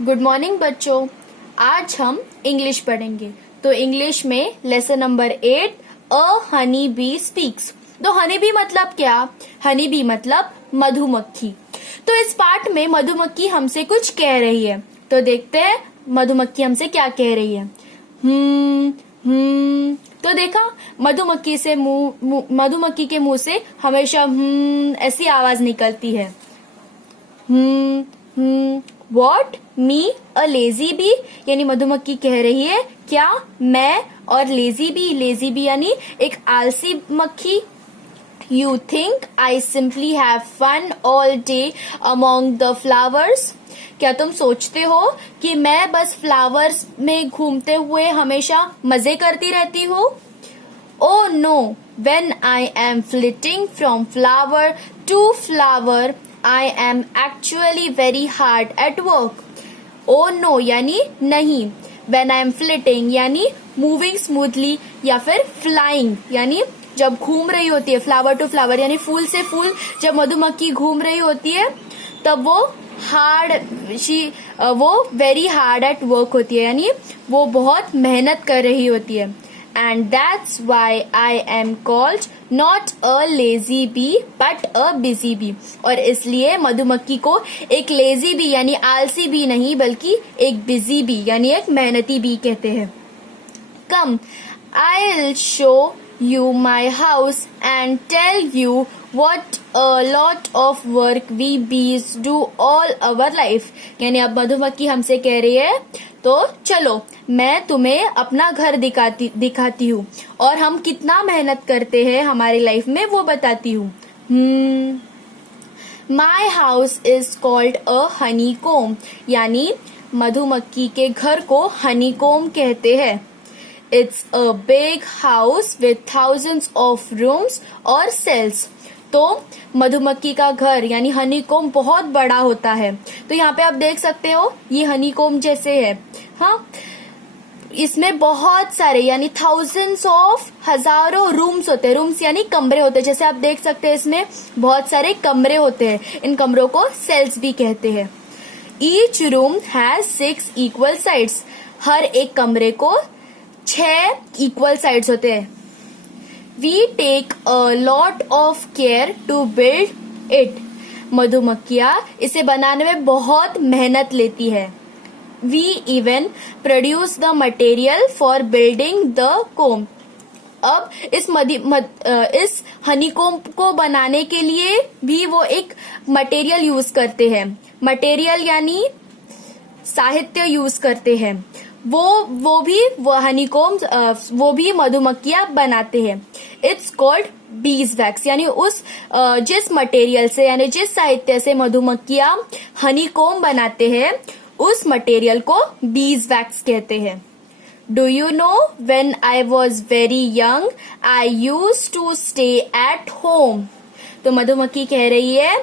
Good morning बच्चों। आज हम इंग्लिश पढ़ेंगे। तो इंग्लिश में लेसन नंबर 8 अ हनी बी स्पीक्स। तो हनी बी मतलब क्या? हनी बी मतलब मधुमक्खी। तो इस पार्ट में मधुमक्खी हमसे कुछ कह रही है। तो देखते हैं मधुमक्खी हमसे क्या कह रही है। तो देखा, मधुमक्खी के मुंह से हमेशा ऐसी आवाज निकलती है। What me a lazy bee, यानी मधुमक्खी कह रही है क्या मैं और लेजी बी यानी एक आलसी मक्खी। You think I simply have fun all day among the flowers, क्या तुम सोचते हो कि मैं बस फ्लावर्स में घूमते हुए हमेशा मजे करती रहती हूँ? Oh no, when I am flitting from flower to flower, I am actually very hard at work. Oh no यानी नहीं, when I am flitting यानी moving smoothly या फिर flying यानी जब घूम रही होती है फ्लावर टू फ्लावर यानी फूल से फूल जब मधुमक्खी घूम रही होती है तब वो वेरी हार्ड एट वर्क होती है यानी वो बहुत मेहनत कर रही होती है। And that's why I am called not a lazy bee but a busy bee। और इसलिए मधुमक्खी को एक लेजी बी यानी आलसी बी नहीं बल्कि एक बिजी बी यानी एक मेहनती बी कहते हैं। Come, I'll show you my house and tell you what a lot of work we bees do all our life। यानी अब मधुमक्खी हमसे कह रही है तो चलो मैं तुम्हें अपना घर दिखाती हूँ और हम कितना मेहनत करते हैं हमारी लाइफ में वो बताती हूँ। My house is called a honeycomb, यानी मधुमक्खी के घर को हनी कोम कहते हैं। It's a big house with thousands of rooms और सेल्स। तो मधुमक्खी का घर यानी हनीकॉम्ब बहुत बड़ा होता है। तो यहाँ पे आप देख सकते हो ये हनीकॉम्ब जैसे है। हाँ, इसमें बहुत सारे यानी थाउजेंड्स ऑफ हजारों रूम्स होते हैं। रूम्स यानी कमरे होते हैं। जैसे आप देख सकते हैं इसमें बहुत सारे कमरे होते हैं। इन कमरों को सेल्स भी कहते हैं। Each room has 6 equal sides. हर एक कमरे को 6 इक्वल साइड्स होते हैं। We take a lot of care to build it। मधुमक्खियाँ इसे बनाने में बहुत मेहनत लेती है। We even produce the material for building the comb। अब इस हनीकॉम्ब को बनाने के लिए भी वो एक मटेरियल यूज करते हैं। मटेरियल यानी साहित्य यूज करते हैं। वो हनीकॉम्ब वो भी मधुमक्खियां बनाते हैं। इट्स कॉल्ड बीज वैक्स, यानी जिस मटेरियल से यानी जिस साहित्य से मधुमक्खियां हनीकॉम्ब बनाते हैं उस मटेरियल को बीज वैक्स कहते हैं। Do you know when I was very young I used to stay at home. तो मधुमक्खी कह रही है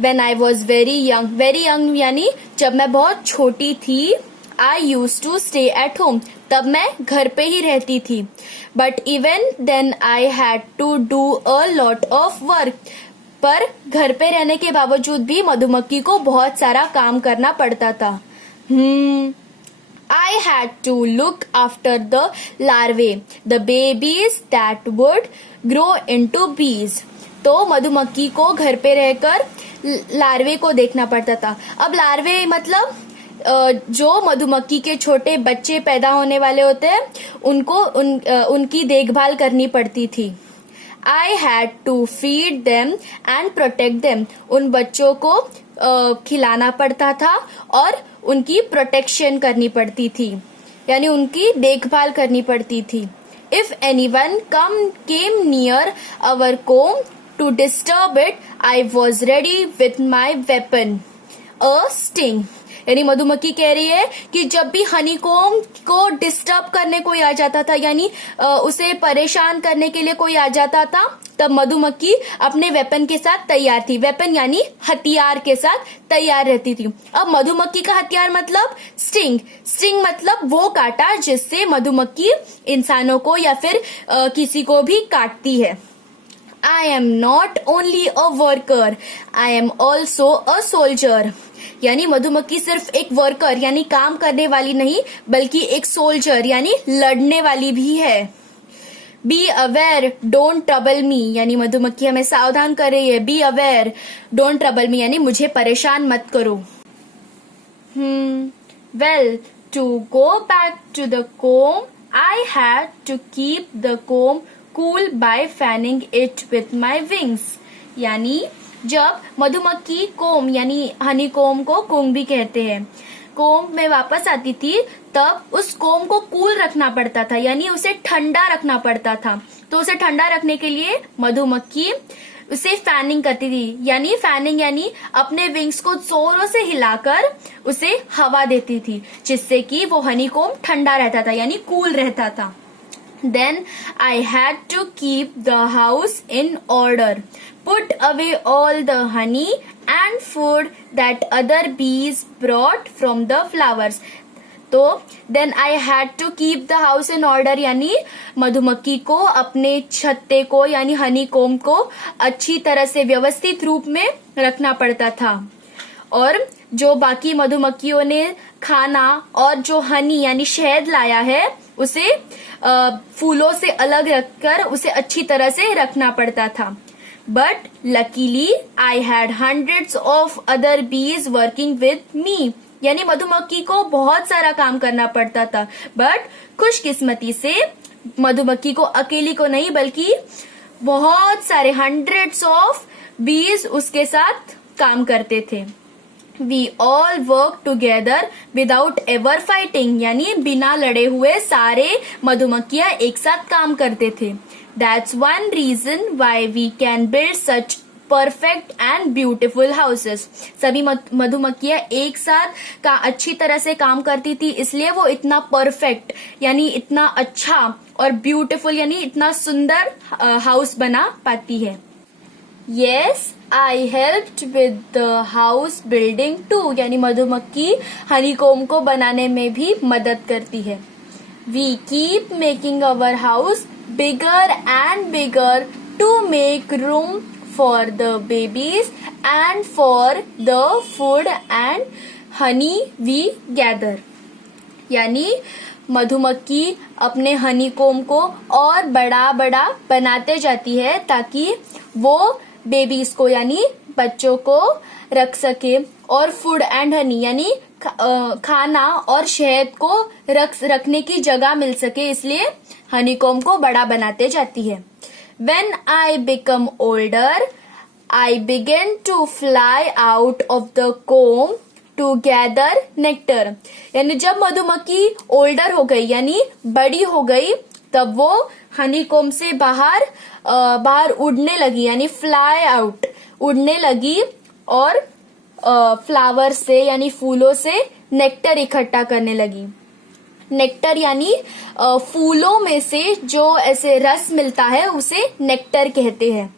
when I was very young यानी जब मैं बहुत छोटी थी। I used to stay at home, तब मैं घर पे ही रहती थी। But even then I had to do a lot of work। पर घर पे रहने के बावजूद भी मधुमक्खी को बहुत सारा काम करना पड़ता था। I had to look after the larvae, the babies that would grow into bees। तो मधुमक्खी को घर पे रहकर लार्वे को देखना पड़ता था। अब लार्वे मतलब जो मधुमक्खी के छोटे बच्चे पैदा होने वाले होते हैं उनकी देखभाल करनी पड़ती थी। I had to feed them and protect them। उन बच्चों को खिलाना पड़ता था और उनकी प्रोटेक्शन करनी पड़ती थी यानी उनकी देखभाल करनी पड़ती थी। If anyone came near our comb to disturb it, I was ready with my weapon, a sting। यानी मधुमक्खी कह रही है कि जब भी हनीकॉम्ब को डिस्टर्ब करने कोई आ जाता था यानी उसे परेशान करने के लिए कोई आ जाता था तब मधुमक्खी अपने वेपन के साथ तैयार थी। वेपन यानी हथियार के साथ तैयार रहती थी। अब मधुमक्खी का हथियार मतलब स्टिंग। स्टिंग मतलब वो कांटा जिससे मधुमक्खी इंसानों को या फिर किसी को भी काटती है। I am not only a worker, I am also a soldier. यानी मधुमक्खी सिर्फ एक वर्कर यानी काम करने वाली नहीं बल्कि एक सोल्जर यानी लड़ने वाली भी है. Be aware, don't trouble me, यानी मधुमक्खी हमें सावधान कर रही है. Be aware, don't trouble me, यानी मुझे परेशान मत करो. Well, to go back to the comb, I had to keep the comb cool by fanning it with my wings. यानी जब मधुमक्खी कोम यानी हनी कोम को कोम भी कहते हैं, कोम में वापस आती थी तब उस कोम को कूल रखना पड़ता था यानी उसे ठंडा रखना पड़ता था. तो उसे ठंडा रखने के लिए मधुमक्खी उसे फैनिंग करती थी. यानी फैनिंग यानी अपने विंग्स को जोरों से हिलाकर उसे हवा देती थी जिससे कि वो हनी कोम ठंडा रहता था यानी कूल रहता था. Then I had to keep the house in order, put away all the honey and food that other bees brought from the flowers. तो then I had to keep the house in order यानी मधुमक्खी को अपने छत्ते को यानी हनी कोम को अच्छी तरह से व्यवस्थित रूप में रखना पड़ता था. और जो बाकी मधुमक्खियों ने खाना और जो हनी यानी शहद लाया है उसे फूलों से अलग रखकर उसे अच्छी तरह से रखना पड़ता था. But luckily I had hundreds of other बीज वर्किंग विद मी. यानी मधुमक्खी को बहुत सारा काम करना पड़ता था बट खुशकिस्मती से मधुमक्खी को अकेली को नहीं बल्कि बहुत सारे हंड्रेड्स ऑफ बीज उसके साथ काम करते थे. We all work together without ever fighting यानी बिना लड़े हुए सारे मधुमक्खियां एक साथ काम करते थे. That's one reason why we can build such perfect and beautiful houses. सभी मधुमक्खियां एक साथ अच्छी तरह से काम करती थी इसलिए वो इतना परफेक्ट यानी इतना अच्छा और ब्यूटीफुल यानी इतना सुंदर हाउस बना पाती है. Yes, I helped with the house building too. यानी मधुमक्खी हनीकोम को बनाने में भी मदद करती है. We keep making our house bigger and bigger to make room for the babies and for the food and honey we gather. यानी मधुमक्खी अपने हनीकोम को और बड़ा बड़ा बनाते जाती है ताकि वो बेबीज को यानी बच्चों को रख सके और फूड एंड हनी यानी खाना और शहद को रखने की जगह मिल सके इसलिए हनीकॉम्ब को बड़ा बनाते जाती है. When I become older, I began to fly out of the comb to gather nectar. यानी जब मधुमक्खी ओल्डर हो गई यानी बड़ी हो गई तब वो हनीकॉम्ब से बाहर उड़ने लगी यानी फ्लाई आउट उड़ने लगी और फ्लावर से यानी फूलों से नेक्टर इकट्ठा करने लगी. नेक्टर यानी फूलों में से जो ऐसे रस मिलता है उसे नेक्टर कहते हैं.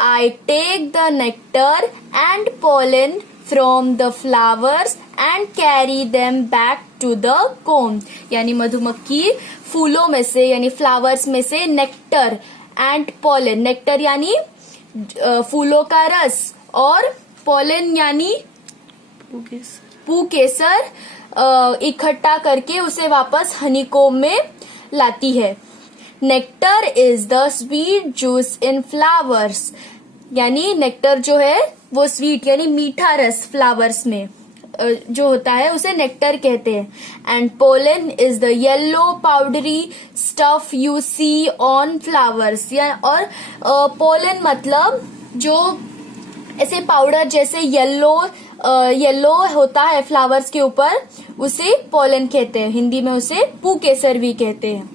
I take the nectar and pollen from the flowers and carry them back to the comb. यानी मधुमक्खी फूलों में से यानी फ्लावर्स में से नेक्टर एंड पोलन. नेक्टर यानी फूलों का रस और पोलन यानी पूकेसर इकट्ठा करके उसे वापस हनीकॉम्ब में लाती है. Nectar is the sweet juice in flowers. यानी नेक्टर जो है वो स्वीट यानी मीठा रस फ्लावर्स में जो होता है उसे नेक्टर कहते हैं. And pollen is the yellow powdery stuff you see on flowers. और पोलन मतलब जो ऐसे पाउडर जैसे येलो होता है फ्लावर्स के ऊपर उसे पोलन कहते हैं. हिंदी में उसे पूकेसर भी कहते हैं.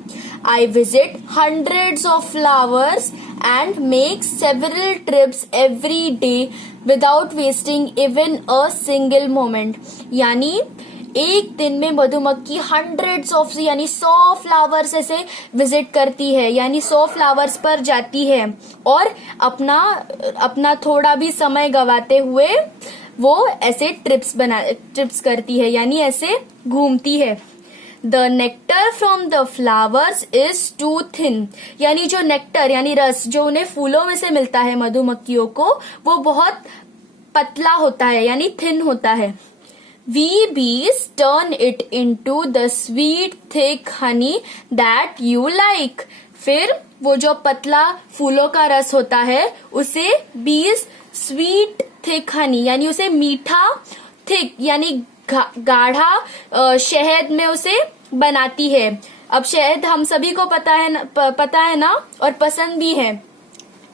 I visit hundreds of flowers and make several trips every day without wasting even a single moment. यानी एक दिन में मधुमक्खी हंड्रेड्स ऑफ यानी 100 फ्लावर्स ऐसे विजिट करती है यानी 100 फ्लावर्स पर जाती है और अपना थोड़ा भी समय गवाते हुए वो ऐसे ट्रिप्स करती है यानी ऐसे घूमती है. The nectar from the flowers is too thin, यानी जो नेक्टर यानी रस जो उन्हें फूलों में से मिलता है मधुमक्खियों को, वो बहुत पतला होता है यानी थिन होता है. We bees turn it into the sweet thick honey that you like. फिर वो जो पतला फूलों का रस होता है उसे बीज स्वीट थिक हनी यानी उसे मीठा, थिक यानी गाढ़ा शहद में उसे बनाती है. अब शहद हम सभी को पता है ना और पसंद भी है.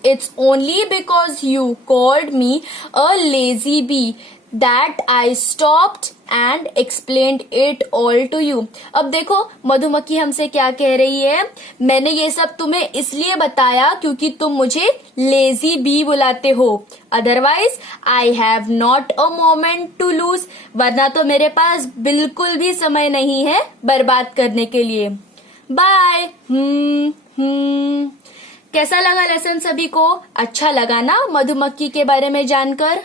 It's only because you called me a lazy bee that I stopped and explained it all to you. अब देखो मधुमक्खी हमसे क्या कह रही है, मैंने ये सब तुम्हें इसलिए बताया क्योंकि तुम मुझे लेजी बी बुलाते हो. Otherwise I have not a moment to lose, वरना तो मेरे पास बिल्कुल भी समय नहीं है बर्बाद करने के लिए. बाय. कैसा लगा लेसन सभी को? अच्छा लगा ना मधुमक्खी के बारे में जानकर?